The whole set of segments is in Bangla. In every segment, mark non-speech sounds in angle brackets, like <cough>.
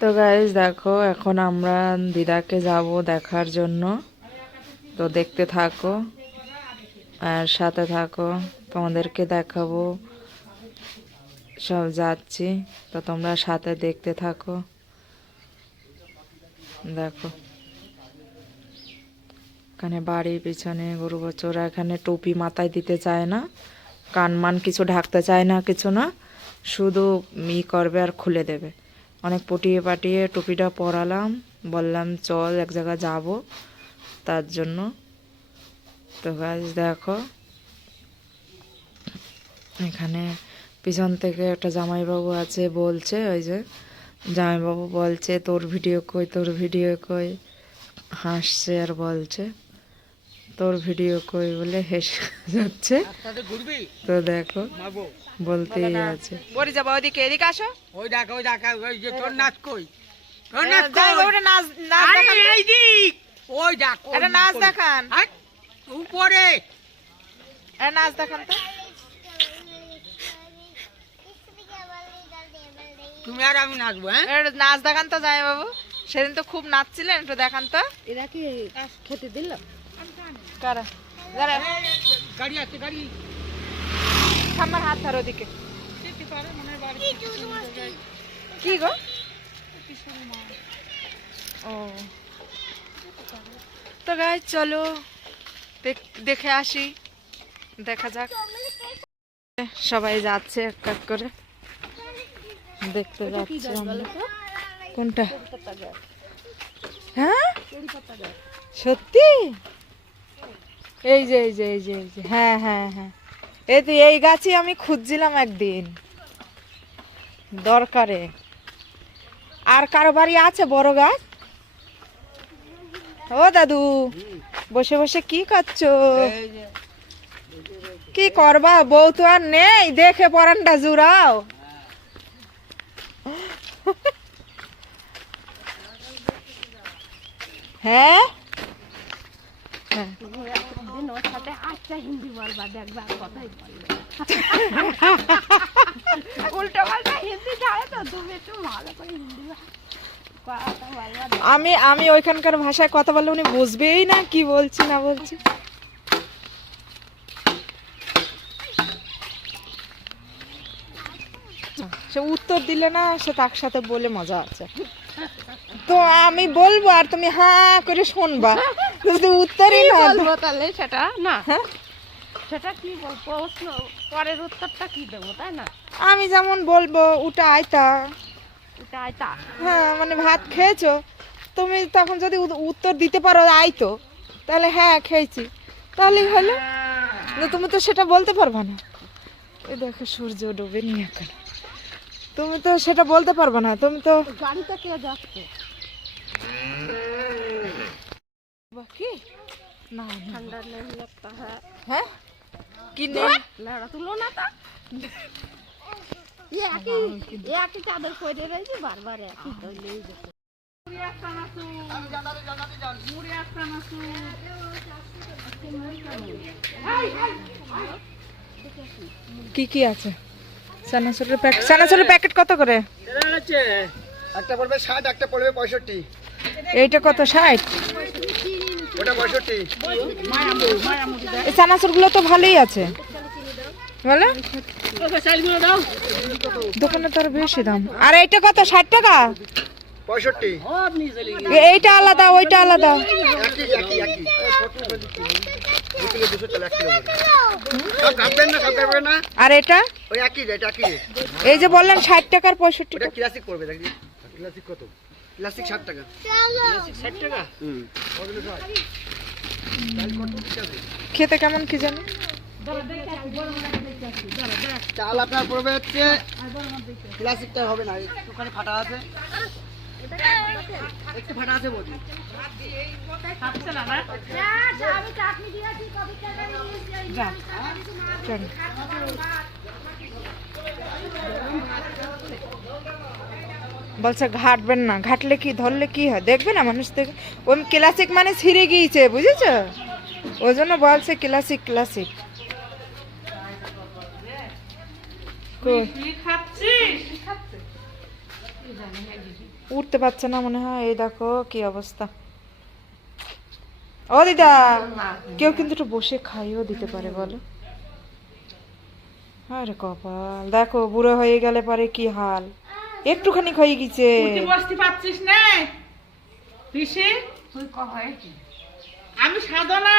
তো গাইজ দেখো, এখন আমরা দিদাকে যাব দেখার জন্য। তো দেখতে থাকো আর সাথে থাকো, তোমাদেরকে দেখাবো। সব যাচ্ছি, তো তোমরা সাথে দেখতে থাকো। দেখো। এখানে বাড়ির পিছনে গরু বছরা এখানে টুপি মাথায় দিতে চায় না, কানমান কিছু ঢাকতে চায় না, কিছু না। শুধু ই করবে আর খুলে দেবে। অনেক পটিয়ে পাটিয়ে টুপিটা পরালাম। বললাম, চল, এক জায়গায় যাব। তার জন্য। তো গাছ দেখো। এখানে পিছন থেকে একটা জামাইবাবু আছে, বলছে, ওই যে জামাইবাবু বলছে, তোর ভিডিও কই, তোর ভিডিও কই? হাসছে আর বলছে। তোর ভিডিও কই বলে হেসে যাচ্ছে। তো দেখো বলতেই আছে। বলি যাব ওইদিকে এদিকে আসো। ওই দেখ ওই দেখ ওই যে তোর নাচ কই। তোর নাচ কই? ওটা নাচ নাচ আরে দেখান। এই দিক! ওই দেখ ওই এটা নাচ দেখান। উপরে। এটা নাচ দেখান তো। তুমি আর আমি নাচবো হ্যাঁ? নাচ দেখান তো যাই বাবু সেদিন তো খুব নাচছিলেন একটু দেখান তো। এরা কি খেতে দিল? কারা যারা গাড়ি আছে গাড়ি আমার হাত ধর ওদিকে কি গো ও তো গাই চলো দেখ- আসি দেখা যাক সবাই যাচ্ছে এক এক করে দেখতে যাচ্ছে। কোনটা হ্যাঁ সত্যি এই যে এই যে এই যে হ্যাঁ হ্যাঁ হ্যাঁ। এই তো এই গাছই আমি খুঁজছিলাম একদিন। দরকারে। আর কারও বাড়ি আছে বড় গাছ? ও দাদু, বসে বসে কি করছ? কি করবা? বউ তো আর নেই, দেখে পরানটা জুড়াও। হ্যাঁ? সাথে আচ্ছা হিন্দি বলবা দেখবা কথাই বলবে। <laughs> উল্টো পাল্টা হিন্দি জানে তো তুমি একটু ভালো করে হিন্দি আমি আমি ওইখানকার ভাষায় কথা বললে উনি বুঝবেই না কি বলছি না বলছি। সে উত্তর দিলে না সে তার সাথে বলে মজা আছে। তো আমি বলব আর তুমি হ্যাঁ করে শুনবা। যদি উত্তরই না বলব তাহলে সেটা? না। হ্যাঁ? সেটা কি বল প্রশ্ন পরের উত্তরটা কি দেবো তাই না? আমি যেমন বলব ওটা আয়তা। এটা আইতা হ্যাঁ মানে ভাত খেয়েছো? তুমি তখন যদি উত্তর দিতে পারো আইতো তাহলে হ্যাঁ খেয়েছি। তাহলেই হলো। তুমি তো সেটা বলতে পারবে না। এই দেখো সূর্য ডুবে নি এখন তুমি তো সেটা বলতে পারবে না তুমি তো গাড়িতে কে যাচ্ছে? কি না। ঠান্ডা হ্যাঁ। হ্যাঁ? কি নেই? লেড়া তুলো না তা। এ একই এ একই চাদর পরে রয়েছে বারবার একই তো নেই যেতে কি কি আছে? চানাচুরের প্যাকেট চানাচুরের প্যাকেট কত করে? আছে। একটা পড়বে ষাট একটা পড়বে পঁয়ষট্টি। এইটা কত ষাট? ওটা পঁয়ষট্টি এই চানাচুরগুলো তো ভালোই আছে। বলো? দোকানে তো আরও বেশি দাম। আর এইটা কত? ষাট টাকা? এইটা আলাদা ওইটা আলাদা। আর এটা? এই যে বললেন ষাট টাকার পঁয়ষট্টি ক্লাসিক ক্লাসিক কত? ক্লাসিক ষাট টাকা। ষাট টাকা? হুম। খেতে কেমন কি জানি? চাল আপনার পড়বে হচ্ছে ক্লাসিকটা হবে না একটুখানি ফাটা আছে। একটু ফাটা আছে চল। বলছে ঘাটবেন না ঘাটলে কি ধরলে কি হয়? দেখবে না মানুষ দেখে। ওই ক্লাসিক মানে ছিঁড়ে গিয়েছে বুঝেছ? ওই জন্য বলছে ক্লাসিক ক্লাসিক কই? উঠতে পারছে না মনে হয় এই দেখো কি অবস্থা। ও দিদা কেউ কিন্তু একটু বসে খাইও দিতে পারে বলো। আরে কপাল দেখো বুড়ো হয়ে গেলে পরে কি হাল? একটুখানি হয়ে গেছে। বসতে পারছিস না? পিসি তুই কি আমি সাধনা।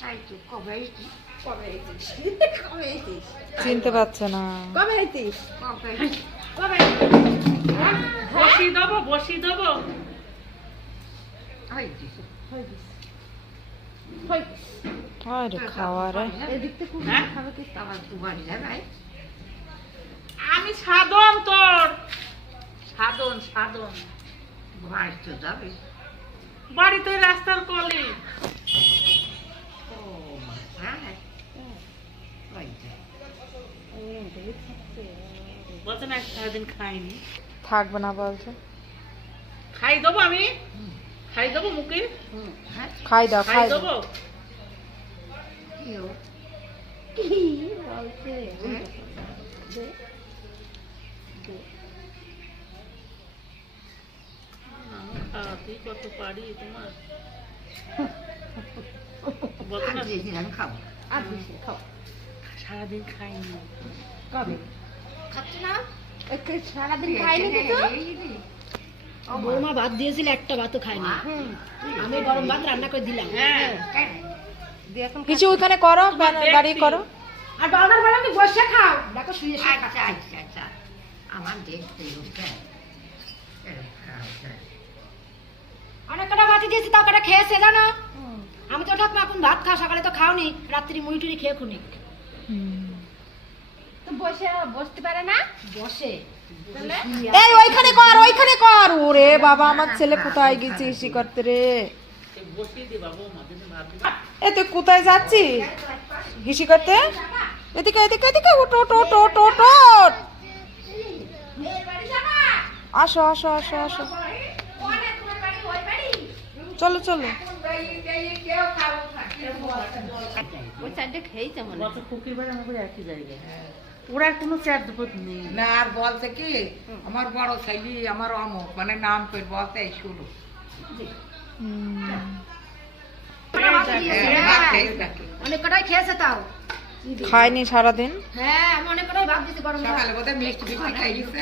তাই তো কবে কি কবে এসেছিস? কবে এসেছিস? চিনতে পারছে না। কবে কবে বসি দেবো বসি দেবো। আরে খাওয়ারে এদিক থেকে হ্যাঁ? খাবে কি? আবার দু বাড়ি যাবে আমি সাধন তোর। সাধন সাধন। বাড়ি তো যাবে। বাড়িতে রাস্তার কলে। হ্যাঁ। বলছে না সারাদিন খাইনি। থাকবে না বলছে। খাই দেবো আমি? খাই দেবো মুখে? হ্যাঁ। খাই দাও খাই খাই দেবো? কি বলছে হ্যাঁ? দে। দে। আমি খাওয়াতেই কত পারি তোমার? <laughs> বলছে আর না দিয়েছি, আমি খাব। আর খাও। সারাদিন খাইনি। কবে? খাচ্ছ না? সারাদিন খাইনি কিছু? বৌমা ভাত দিয়েছিল একটা ভাতও খাইনি আমি গরম ভাত রান্না করে দিলাম। হ্যাঁ। কিছু ওখানে করো দাঁড়িয়ে করো। আর বাবার বেলা আমি বসে খাও। দেখো শুয়ে শুয়ে আচ্ছা আচ্ছা আচ্ছা। আমার দেখতে হচ্ছে অনেক কটা ভাত কটা খেয়েছে জানো? আমি তো ঠাকুমা এখন ভাত খাও সকালে তো খাওনি রাত্রি মুড়ি টুড়ি খেয়ে খুনি। তো বসে বসতে পারে না? বসে। এই ওইখানে কর ওইখানে কর। ওরে বাবা আমার ছেলে কোথায় গেছে ইসি করতে রে? এ তুই কোথায় যাচ্ছিস? হিসি করতে? এদিকে এদিকে এদিকে ওটো ওটো ওটো ওটো ওটো আসো আসো আসো আসো চলো চলো ওই সাইডে খেয়েছে মনে হয়। কত কুকির বাড়ি আমাদের একই জায়গায় ওরা কোনো চার দুপুর নেই না আর বলছে কি আমার বড় ছেলে আমার অমুক মানে নাম করে বলতে শুরু। কটা ভাত দিয়েছি, হ্যাঁ। অনেক কটাই খেয়েছে তাও খায়নি সারাদিন? হ্যাঁ আমি অনেক কটাই ভাত দিয়েছি গরম সকালে বোধহয় মিষ্টি ফিষ্টি খাই গেছে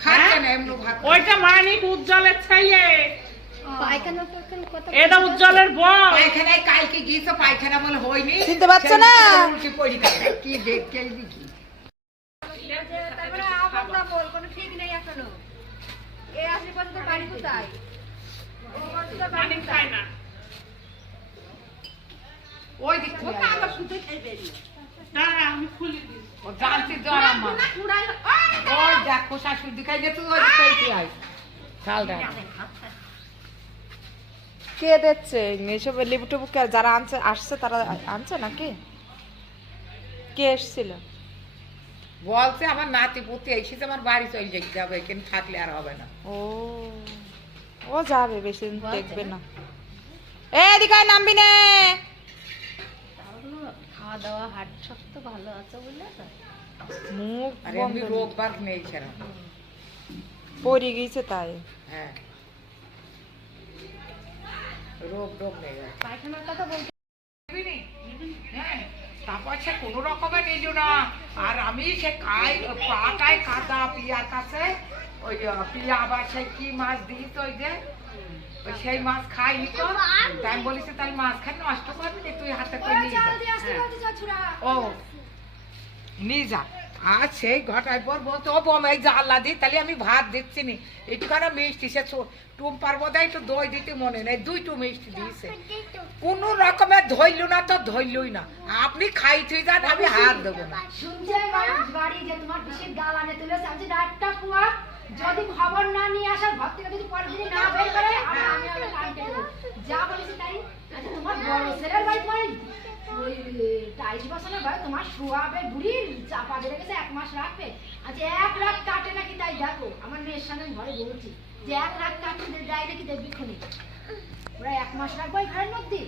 খাচ্ছে না এমনি ভাত ওইটা মানিক উজ্জ্বলের ছেলে। এটা উজ্জ্বলের বউ। পায়খানায় কালকে গিয়েছে পায়খানা বলে হয়নি। চিনতে পারছ না? উল্টি পড়ি কি দেখতে দেখি তারপরে আবার বল কোনো ঠিক নেই এখনও। এ আসলে পর্যন্ত বাড়ি কোথায়? ও পর্যন্ত বাড়ি মানিক খায় না। ওই দিক থেকে আবার শুধু খেয়ে দাঁড়া আমি খুলে দিই। ও জানছি জ্বর আমার। ওই দেখো শাশুড়ি দিখাই তুই ওই দিকে আয়। শালটা কে দিচ্ছে এসব লেবু টেবু যারা আনছে আসছে তারা আনছে নাকি? কে এসছিল? বলছে আমার নাতি পুতি এসেছে আমার বাড়ি চলে যেতে হবে এখানে থাকলে আর হবে না। ও ও যাবে বেশি দিন দেখবে না। এ এদিকে নামবি নে খাওয়া দাওয়া হাট শক্ত ভালো আছে বুঝলে তো। মুখ আর এমনি রোগ বার নেই সেরকম পড়ে গিয়েছে তাই। হ্যাঁ। রোগ টোগ নেই আর। পায়খানার কথা বলতে? হ্যাঁ, তারপর সে কোনো রকমে নিল না আর আমি সে খাই পাটায় কাদা পিয়ার কাছে ওই পিয়া আবার সেই কি মাছ ওই যে সেই মাছ খাই নি তো তাই আমি বলিস তাহলে মাছ খাই নষ্ট করবি তুই হাতে করে নিয়ে যা হ্যাঁ। ও নিয়ে যা আর সেই ঘটায় পর বলতো ও বোম এই যে আল্লাহ দি তাহলে আমি ভাত দিচ্ছি নি। একটুখানি মিষ্টি সে ছো- টুম পারব দেয় একটু দই দিতে মনে নেই দুইটু মিষ্টি দিয়েছে। কোন রকমের ধরল না তো ধরলই না। আপনি খাই যান আমি হাত দেবো না। যদি খবর না নিয়ে আসার ঘর থেকে যদি পরের দিন না বের করে আমি আমি। যা বলেছি তাই। আচ্ছা তোমার বড় ছেলের বাড়ি তোমার টাইস বসানোর ভাই তোমার শোয়াবে বুড়ি, চাপা বেড়ে গেছে, এক মাস রাখবে। আচ্ছা এক রাত কাটে নাকি তাই দেখো, আমার মেয়ের সঙ্গে ঘরে বলছি, যে এক রাত কাটতে দেয় নাকি দেখবি খুনি ওরা এক মাস রাখব ঘরের মধ্যে।